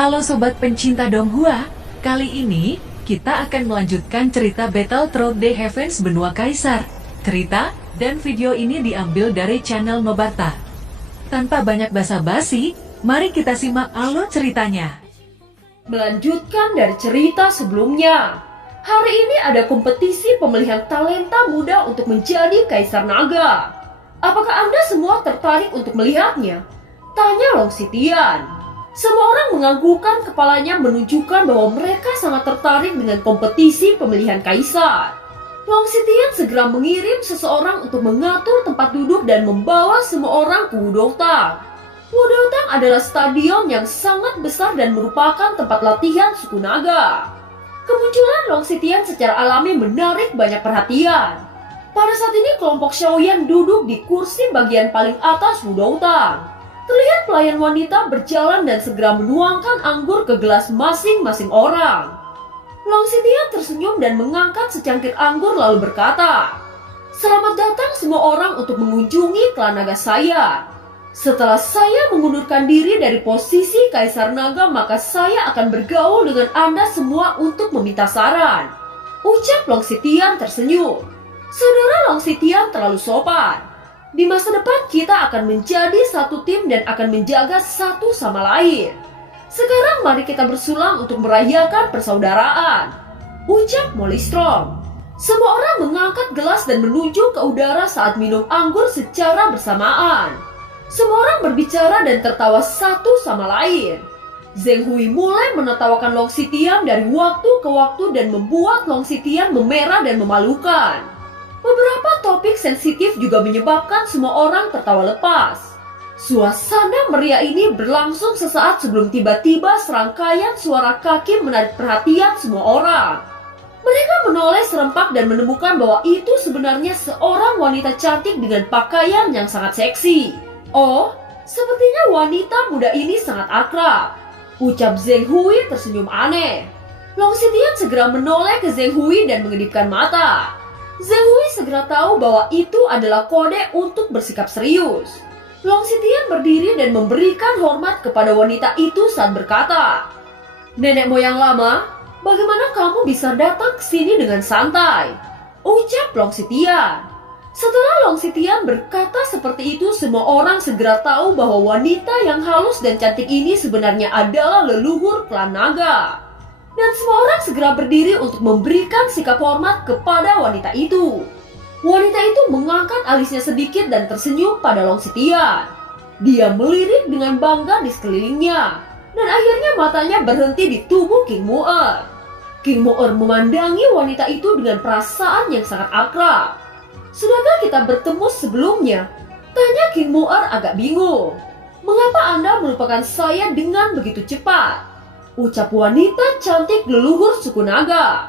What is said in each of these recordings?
Halo sobat pencinta Donghua, kali ini kita akan melanjutkan cerita Battle Through the Heavens Benua Kaisar. Cerita dan video ini diambil dari channel Nobarta. Tanpa banyak basa-basi, mari kita simak alur ceritanya. Melanjutkan dari cerita sebelumnya, hari ini ada kompetisi pemilihan talenta muda untuk menjadi Kaisar Naga. Apakah Anda semua tertarik untuk melihatnya? Tanya Long Sitian. Semua orang menganggukkan kepalanya menunjukkan bahwa mereka sangat tertarik dengan kompetisi pemilihan kaisar. Long Sitian segera mengirim seseorang untuk mengatur tempat duduk dan membawa semua orang ke Wudotang. Wudotang adalah stadion yang sangat besar dan merupakan tempat latihan suku naga. Kemunculan Long Sitian secara alami menarik banyak perhatian. Pada saat ini kelompok Xiaoyan duduk di kursi bagian paling atas Wudotang. Terlihat pelayan wanita berjalan dan segera menuangkan anggur ke gelas masing-masing orang. Long Sitian tersenyum dan mengangkat secangkir anggur lalu berkata, "Selamat datang semua orang untuk mengunjungi klan naga saya. Setelah saya mengundurkan diri dari posisi Kaisar Naga, maka saya akan bergaul dengan Anda semua untuk meminta saran." Ucap Long Sitian tersenyum. Saudara Long Sitian terlalu sopan. Di masa depan kita akan menjadi satu tim dan akan menjaga satu sama lain. Sekarang mari kita bersulang untuk merayakan persaudaraan. Ucap Molly Strong. Semua orang mengangkat gelas dan menunjuk ke udara saat minum anggur secara bersamaan. Semua orang berbicara dan tertawa satu sama lain. Zheng Hui mulai menertawakan Long Sitian dari waktu ke waktu dan membuat Long Sitian memerah dan memalukan. Beberapa topik sensitif juga menyebabkan semua orang tertawa lepas. Suasana meriah ini berlangsung sesaat sebelum tiba-tiba serangkaian suara kaki menarik perhatian semua orang. Mereka menoleh serempak dan menemukan bahwa itu sebenarnya seorang wanita cantik dengan pakaian yang sangat seksi. "Oh, sepertinya wanita muda ini sangat akrab," ucap Zheng Hui tersenyum aneh. Long Sitian segera menoleh ke Zheng Hui dan mengedipkan mata. Zheng Hui segera tahu bahwa itu adalah kode untuk bersikap serius. Long Sitian berdiri dan memberikan hormat kepada wanita itu saat berkata, "Nenek moyang lama, bagaimana kamu bisa datang ke sini dengan santai?" Ucap Long Sitian. Setelah Long Sitian berkata seperti itu, semua orang segera tahu bahwa wanita yang halus dan cantik ini sebenarnya adalah leluhur klan naga. Dan semua orang segera berdiri untuk memberikan sikap hormat kepada wanita itu. Wanita itu mengangkat alisnya sedikit dan tersenyum pada Long Sitian. Dia melirik dengan bangga di sekelilingnya. Dan akhirnya matanya berhenti di tubuh King Mu'er. King Mu'er memandangi wanita itu dengan perasaan yang sangat akrab. "Sudahkah kita bertemu sebelumnya?" tanya King Mu'er agak bingung. "Mengapa Anda melupakan saya dengan begitu cepat?" ucap wanita cantik leluhur suku naga.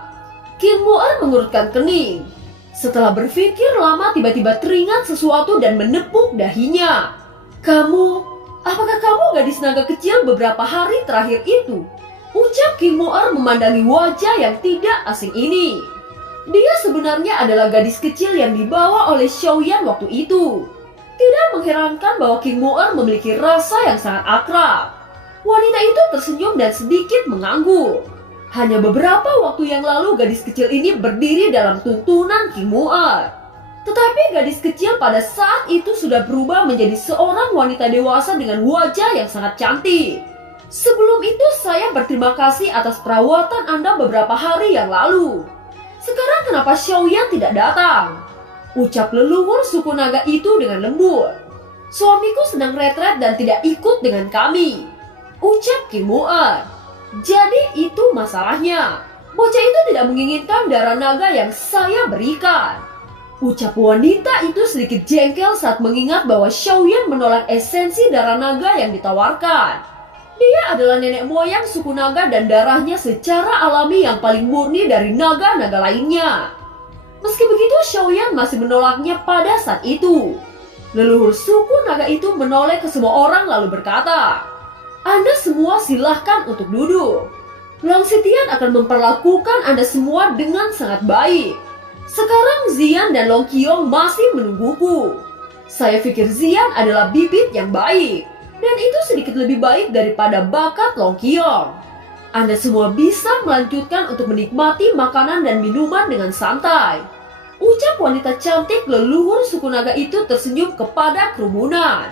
King Mu'er mengurutkan kening. Setelah berpikir lama, tiba-tiba teringat sesuatu dan menepuk dahinya. Apakah kamu gadis naga kecil beberapa hari terakhir itu?" ucap King Mu'er memandangi wajah yang tidak asing ini. Dia sebenarnya adalah gadis kecil yang dibawa oleh Xiaoyan waktu itu. Tidak mengherankan bahwa King Mu'er memiliki rasa yang sangat akrab. Wanita itu tersenyum dan sedikit mengangguk. Hanya beberapa waktu yang lalu gadis kecil ini berdiri dalam tuntunan King Mu'er. Tetapi gadis kecil pada saat itu sudah berubah menjadi seorang wanita dewasa dengan wajah yang sangat cantik. "Sebelum itu saya berterima kasih atas perawatan Anda beberapa hari yang lalu. Sekarang kenapa Xiaoyan tidak datang?" ucap leluhur suku naga itu dengan lembut. "Suamiku sedang retret dan tidak ikut dengan kami," ucap King Mu'er. "Jadi itu masalahnya. Bocah itu tidak menginginkan darah naga yang saya berikan," ucap wanita itu sedikit jengkel saat mengingat bahwa Xiaoyan menolak esensi darah naga yang ditawarkan. Dia adalah nenek moyang suku naga dan darahnya secara alami yang paling murni dari naga-naga lainnya. Meski begitu, Xiaoyan masih menolaknya pada saat itu. Leluhur suku naga itu menoleh ke semua orang lalu berkata, "Anda semua silahkan untuk duduk. Long Sitian akan memperlakukan Anda semua dengan sangat baik. Sekarang Zian dan Long Qiong masih menungguku. Saya pikir Zian adalah bibit yang baik. Dan itu sedikit lebih baik daripada bakat Long Qiong. Anda semua bisa melanjutkan untuk menikmati makanan dan minuman dengan santai. Ucap wanita cantik leluhur suku naga itu tersenyum kepada kerumunan.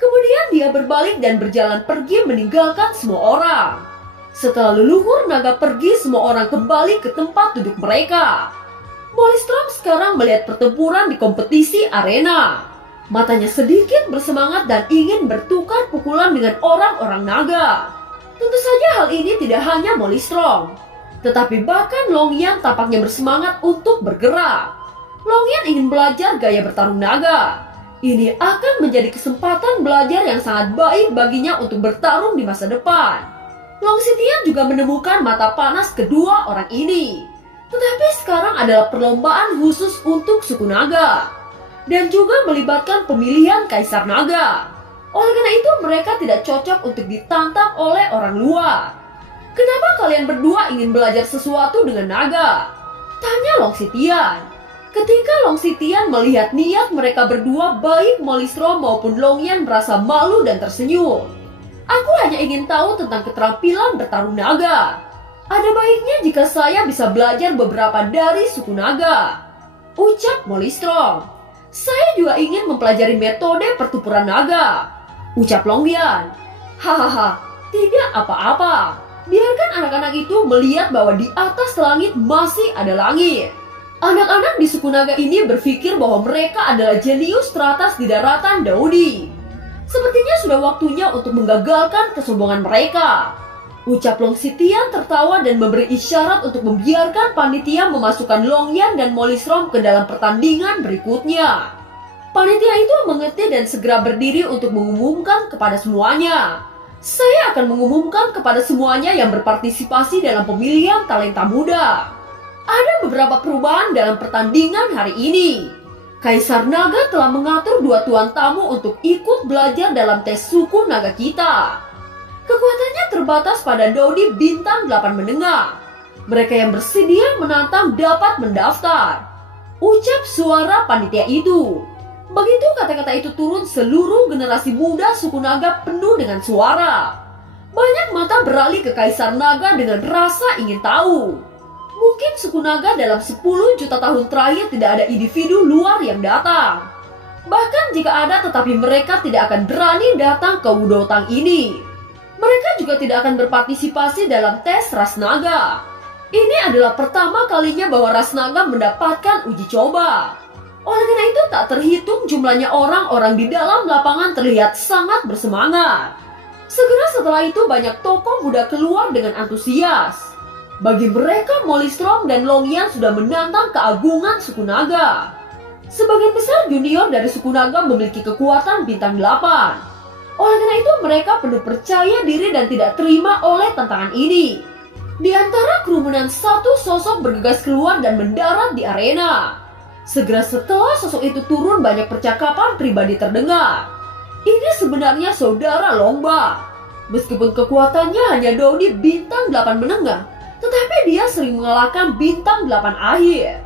Kemudian dia berbalik dan berjalan pergi meninggalkan semua orang. Setelah leluhur naga pergi, semua orang kembali ke tempat duduk mereka. Molistrom sekarang melihat pertempuran di kompetisi arena. Matanya sedikit bersemangat dan ingin bertukar pukulan dengan orang-orang naga. Tentu saja hal ini tidak hanya Molistrom, tetapi bahkan Longyan tampaknya bersemangat untuk bergerak. Longyan ingin belajar gaya bertarung naga. Ini akan menjadi kesempatan belajar yang sangat baik baginya untuk bertarung di masa depan. Long Xitian juga menemukan mata panas kedua orang ini. Tetapi sekarang adalah perlombaan khusus untuk suku naga. Dan juga melibatkan pemilihan Kaisar Naga. Oleh karena itu mereka tidak cocok untuk ditantang oleh orang luar. Kenapa kalian berdua ingin belajar sesuatu dengan naga? Tanya Long Xitian. Ketika Long Xitian melihat niat mereka berdua, baik Molistrom maupun Longyan merasa malu dan tersenyum. Aku hanya ingin tahu tentang keterampilan bertarung naga. Ada baiknya jika saya bisa belajar beberapa dari suku naga. Ucap Molistrom. Saya juga ingin mempelajari metode pertempuran naga. Ucap Longyan. Hahaha, tidak apa-apa. Biarkan anak-anak itu melihat bahwa di atas langit masih ada langit. Anak-anak di suku naga ini berpikir bahwa mereka adalah jenius teratas di daratan Daudi. Sepertinya sudah waktunya untuk menggagalkan kesombongan mereka. Ucap Long Xitian tertawa dan memberi isyarat untuk membiarkan panitia memasukkan Longyan dan Molistrom ke dalam pertandingan berikutnya. Panitia itu mengerti dan segera berdiri untuk mengumumkan kepada semuanya. Saya akan mengumumkan kepada semuanya yang berpartisipasi dalam pemilihan talenta muda. Ada beberapa perubahan dalam pertandingan hari ini. Kaisar Naga telah mengatur 2 tuan tamu untuk ikut belajar dalam tes suku naga kita. Kekuatannya terbatas pada Daudi bintang 8 menengah. Mereka yang bersedia menantang dapat mendaftar. Ucap suara panitia itu. Begitu kata-kata itu turun, seluruh generasi muda suku naga penuh dengan suara. Banyak mata beralih ke Kaisar Naga dengan rasa ingin tahu. Mungkin suku naga dalam 10 juta tahun terakhir tidak ada individu luar yang datang. Bahkan jika ada, tetapi mereka tidak akan berani datang ke Wudotang ini. Mereka juga tidak akan berpartisipasi dalam tes ras naga. Ini adalah pertama kalinya bahwa ras naga mendapatkan uji coba. Oleh karena itu tak terhitung jumlahnya orang-orang di dalam lapangan terlihat sangat bersemangat. Segera setelah itu banyak tokoh muda keluar dengan antusias. Bagi mereka Molistrom dan Longyan sudah menantang keagungan suku naga. Sebagian besar junior dari suku naga memiliki kekuatan bintang 8. Oleh karena itu mereka penuh percaya diri dan tidak terima oleh tantangan ini. Di antara kerumunan satu sosok bergegas keluar dan mendarat di arena. Segera setelah sosok itu turun banyak percakapan pribadi terdengar. Ini sebenarnya saudara Longba. Meskipun kekuatannya hanya Daudi bintang 8 menengah, tetapi dia sering mengalahkan bintang 8 akhir.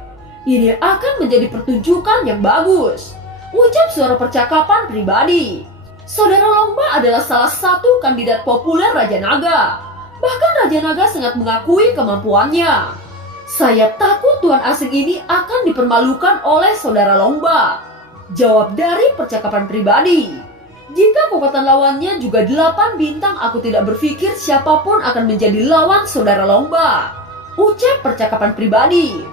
Ini akan menjadi pertunjukan yang bagus. Ucap suara percakapan pribadi. Saudara Longba adalah salah satu kandidat populer Raja Naga. Bahkan Raja Naga sangat mengakui kemampuannya. Saya takut tuan asing ini akan dipermalukan oleh saudara Longba. Jawab dari percakapan pribadi. Jika kekuatan lawannya juga 8 bintang, aku tidak berpikir siapapun akan menjadi lawan saudara Longba. Ucap percakapan pribadi.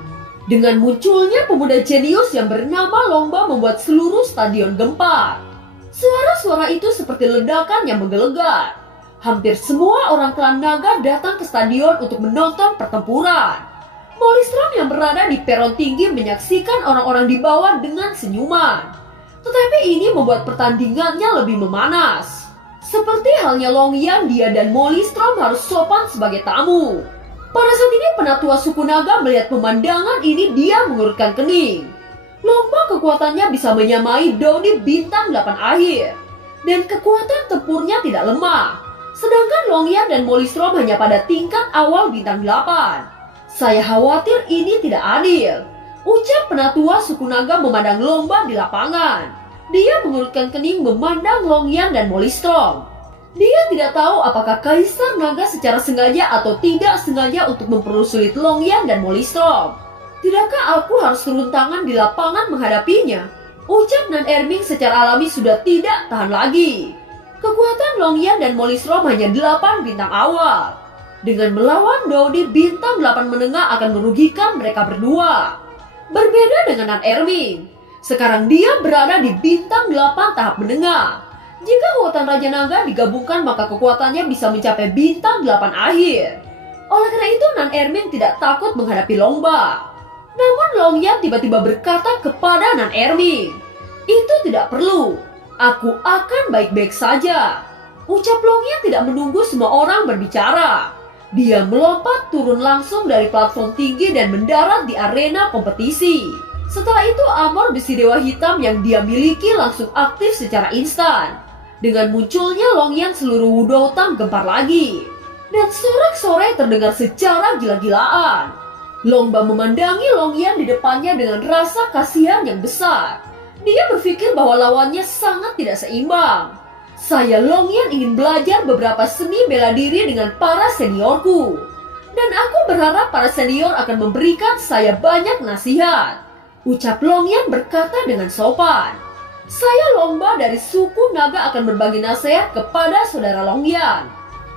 Dengan munculnya pemuda jenius yang bernama Longba membuat seluruh stadion gempar. Suara-suara itu seperti ledakan yang menggelegar. Hampir semua orang klan naga datang ke stadion untuk menonton pertempuran. Molistrom yang berada di peron tinggi menyaksikan orang-orang di bawah dengan senyuman. Tetapi ini membuat pertandingannya lebih memanas. Seperti halnya Longyan, dia dan Molistrom harus sopan sebagai tamu. Pada saat ini penatua suku naga melihat pemandangan ini, dia mengurutkan kening. Longba kekuatannya bisa menyamai Daudi bintang 8 akhir. Dan kekuatan tempurnya tidak lemah. Sedangkan Longyan dan Molistrom hanya pada tingkat awal bintang 8. Saya khawatir ini tidak adil. Ucap penatua suku naga memandang Longba di lapangan. Dia mengerutkan kening memandang Longyan dan Molistrom. Dia tidak tahu apakah Kaisar Naga secara sengaja atau tidak sengaja untuk mempersulit Longyan dan Molistrom. Tidakkah aku harus turun tangan di lapangan menghadapinya? Ucap Nan Erming secara alami sudah tidak tahan lagi. Kekuatan Longyan dan Molistrom hanya 8 bintang awal. Dengan melawan Dowdy bintang 8 menengah akan merugikan mereka berdua. Berbeda dengan Nan Erming. Sekarang dia berada di bintang 8 tahap menengah. Jika kekuatan Raja Naga digabungkan maka kekuatannya bisa mencapai bintang 8 akhir. Oleh karena itu Nan Erming tidak takut menghadapi Longba. Namun Longyan tiba-tiba berkata kepada Nan Erming, "Itu tidak perlu. Aku akan baik-baik saja." Ucap Longyan tidak menunggu semua orang berbicara. Dia melompat turun langsung dari platform tinggi dan mendarat di arena kompetisi. Setelah itu armor besi Dewa Hitam yang dia miliki langsung aktif secara instan. Dengan munculnya Longyan seluruh Wudoutan gempar lagi. Dan sorak-sorai terdengar secara gila-gilaan. Longba memandangi Longyan di depannya dengan rasa kasihan yang besar. Dia berpikir bahwa lawannya sangat tidak seimbang. Saya Longyan ingin belajar beberapa seni bela diri dengan para seniorku. Dan aku berharap para senior akan memberikan saya banyak nasihat. Ucap Longyan berkata dengan sopan. Saya Longba dari suku Naga akan berbagi nasihat kepada saudara Longyan.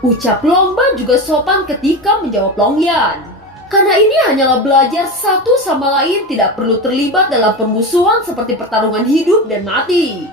Ucap Longba juga sopan ketika menjawab Longyan. Karena ini hanyalah belajar satu sama lain tidak perlu terlibat dalam permusuhan seperti pertarungan hidup dan mati.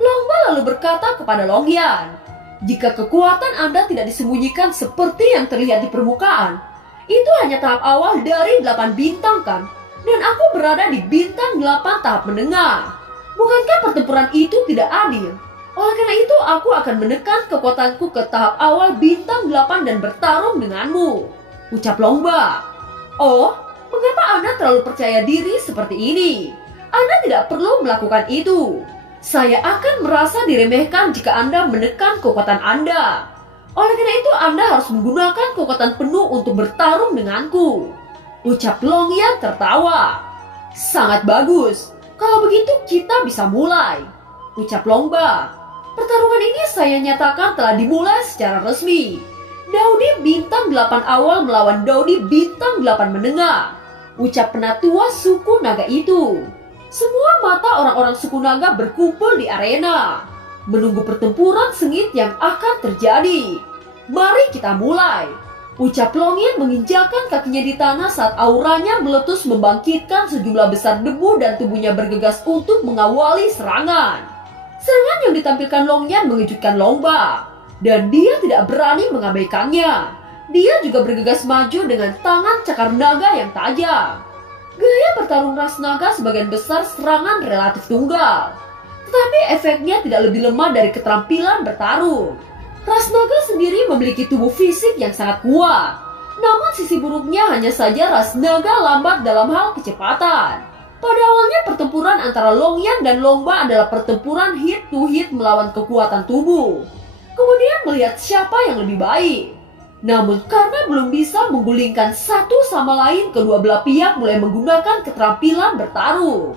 Longba lalu berkata kepada Longyan, jika kekuatan Anda tidak disembunyikan seperti yang terlihat di permukaan, itu hanya tahap awal dari 8 bintang kan? Dan aku berada di bintang 8 tahap menengah. Bukankah pertempuran itu tidak adil? Oleh karena itu aku akan menekan kekuatanku ke tahap awal bintang 8 dan bertarung denganmu. Ucap Longba. Oh, mengapa Anda terlalu percaya diri seperti ini? Anda tidak perlu melakukan itu. Saya akan merasa diremehkan jika Anda menekan kekuatan Anda. Oleh karena itu Anda harus menggunakan kekuatan penuh untuk bertarung denganku. Ucap Longyan tertawa. Sangat bagus. Kalau begitu kita bisa mulai. Ucap Longba. Pertarungan ini saya nyatakan telah dimulai secara resmi. Dowdy bintang 8 awal melawan Dowdy bintang 8 menengah. Ucap penatua suku Naga itu. Semua mata orang-orang suku Naga berkumpul di arena, menunggu pertempuran sengit yang akan terjadi. Mari kita mulai. Ucap Longyan menginjakan kakinya di tanah saat auranya meletus membangkitkan sejumlah besar debu dan tubuhnya bergegas untuk mengawali serangan. Serangan yang ditampilkan Longyan mengejutkan Longba, dan dia tidak berani mengabaikannya. Dia juga bergegas maju dengan tangan cakar naga yang tajam. Gaya bertarung ras naga sebagian besar serangan relatif tunggal, tetapi efeknya tidak lebih lemah dari keterampilan bertarung. Ras naga sendiri memiliki tubuh fisik yang sangat kuat. Namun sisi buruknya hanya saja ras naga lambat dalam hal kecepatan. Pada awalnya pertempuran antara Longyan dan Longba adalah pertempuran hit to hit melawan kekuatan tubuh. Kemudian melihat siapa yang lebih baik. Namun karena belum bisa menggulingkan satu sama lain, kedua belah pihak mulai menggunakan keterampilan bertarung.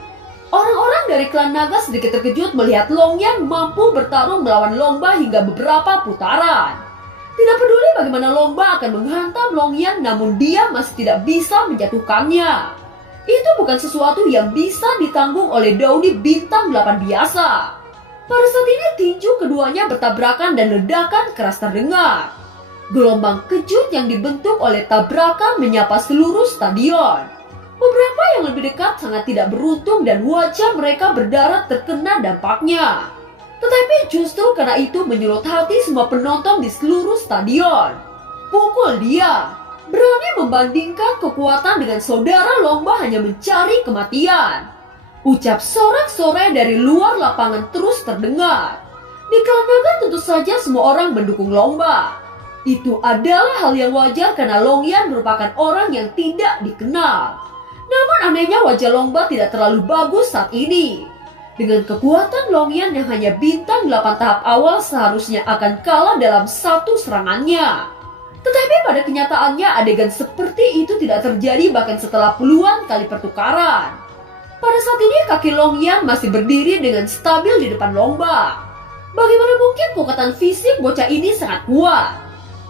Orang-orang dari klan naga sedikit terkejut melihat Longyan mampu bertarung melawan Longba hingga beberapa putaran. Tidak peduli bagaimana Longba akan menghantam Longyan, namun dia masih tidak bisa menjatuhkannya. Itu bukan sesuatu yang bisa ditanggung oleh Dowdy bintang 8 biasa. Pada saat ini tinju keduanya bertabrakan dan ledakan keras terdengar. Gelombang kejut yang dibentuk oleh tabrakan menyapa seluruh stadion. Beberapa yang lebih dekat sangat tidak beruntung dan wajah mereka berdarah terkena dampaknya. Tetapi justru karena itu menyulut hati semua penonton di seluruh stadion. Pukul dia. Berani membandingkan kekuatan dengan saudara Longba hanya mencari kematian. Ucap sorak-sorai dari luar lapangan terus terdengar. Di klan naga tentu saja semua orang mendukung Longba. Itu adalah hal yang wajar karena Longyan merupakan orang yang tidak dikenal. Namun anehnya wajah Longba tidak terlalu bagus saat ini. Dengan kekuatan Longyan yang hanya bintang 8 tahap awal seharusnya akan kalah dalam satu serangannya. Tetapi pada kenyataannya adegan seperti itu tidak terjadi bahkan setelah puluhan kali pertukaran. Pada saat ini kaki Longyan masih berdiri dengan stabil di depan Longba. Bagaimana mungkin kekuatan fisik bocah ini sangat kuat?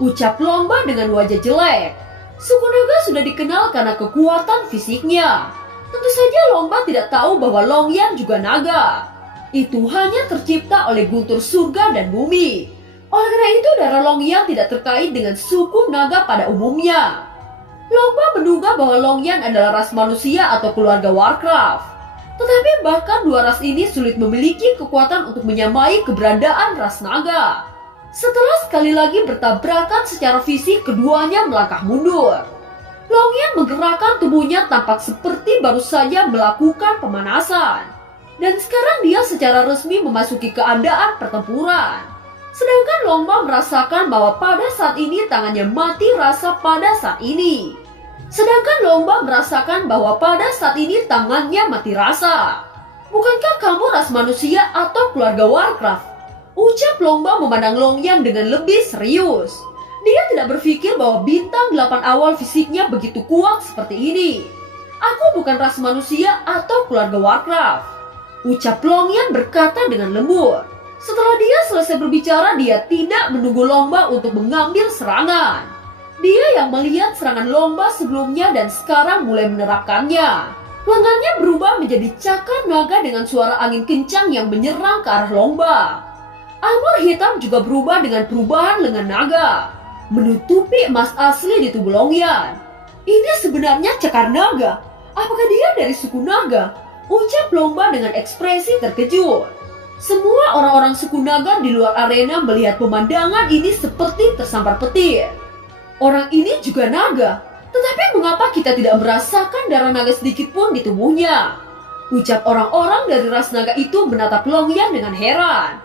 Ucap Longba dengan wajah jelek. Suku naga sudah dikenal karena kekuatan fisiknya. Tentu saja Longba tidak tahu bahwa Longyan juga naga. Itu hanya tercipta oleh guntur surga dan bumi. Oleh karena itu darah Longyan tidak terkait dengan suku naga pada umumnya. Longba menduga bahwa Longyan adalah ras manusia atau keluarga Warcraft. Tetapi bahkan dua ras ini sulit memiliki kekuatan untuk menyamai keberadaan ras naga. Setelah sekali lagi bertabrakan secara fisik, keduanya melangkah mundur. Longyan menggerakkan tubuhnya tampak seperti baru saja melakukan pemanasan. Dan sekarang dia secara resmi memasuki keadaan pertempuran. Sedangkan Longba merasakan bahwa pada saat ini tangannya mati rasa pada saat ini. Bukankah kamu ras manusia atau keluarga Warcraft? Ucap Longba memandang Longyan dengan lebih serius. Dia tidak berpikir bahwa bintang 8 awal fisiknya begitu kuat seperti ini. Aku bukan ras manusia atau keluarga Warcraft. Ucap Longyan berkata dengan lembut. Setelah dia selesai berbicara, dia tidak menunggu Longba untuk mengambil serangan. Dia yang melihat serangan Longba sebelumnya dan sekarang mulai menerapkannya. Lengannya berubah menjadi cakar naga dengan suara angin kencang yang menyerang ke arah Longba. Armor hitam juga berubah dengan perubahan lengan naga, menutupi emas asli di tubuh Longyan. Ini sebenarnya cakar naga. Apakah dia dari suku naga? Ucap Longba dengan ekspresi terkejut. Semua orang-orang suku naga di luar arena melihat pemandangan ini seperti tersambar petir. Orang ini juga naga, tetapi mengapa kita tidak merasakan darah naga sedikit pun di tubuhnya? Ucap orang-orang dari ras naga itu menatap Longyan dengan heran.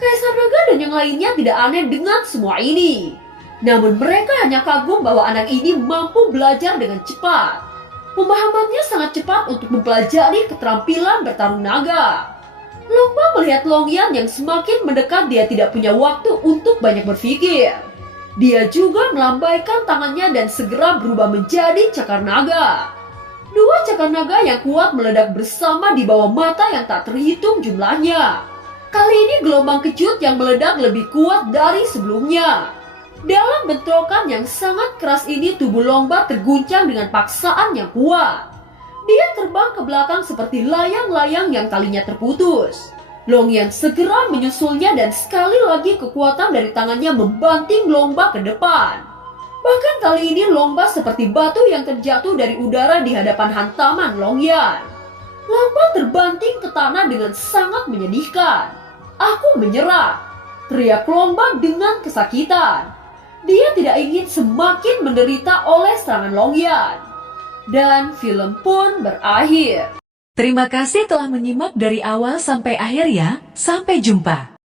Kaisar naga dan yang lainnya tidak aneh dengan semua ini. Namun mereka hanya kagum bahwa anak ini mampu belajar dengan cepat. Pemahamannya sangat cepat untuk mempelajari keterampilan bertarung naga. Longba melihat Longyan yang semakin mendekat, dia tidak punya waktu untuk banyak berpikir. Dia juga melambaikan tangannya dan segera berubah menjadi cakar naga. Dua cakar naga yang kuat meledak bersama di bawah mata yang tak terhitung jumlahnya. Kali ini gelombang kejut yang meledak lebih kuat dari sebelumnya. Dalam bentrokan yang sangat keras ini, tubuh Longba terguncang dengan paksaan yang kuat. Dia terbang ke belakang seperti layang-layang yang talinya terputus. Longyan segera menyusulnya dan sekali lagi kekuatan dari tangannya membanting Longba ke depan. Bahkan kali ini Longba seperti batu yang terjatuh dari udara di hadapan hantaman Longyan. Longba terbanting ke tanah dengan sangat menyedihkan. Aku menyerah, teriak Longba dengan kesakitan. Dia tidak ingin semakin menderita oleh serangan Longyan. Dan film pun berakhir. Terima kasih telah menyimak dari awal sampai akhir ya. Sampai jumpa.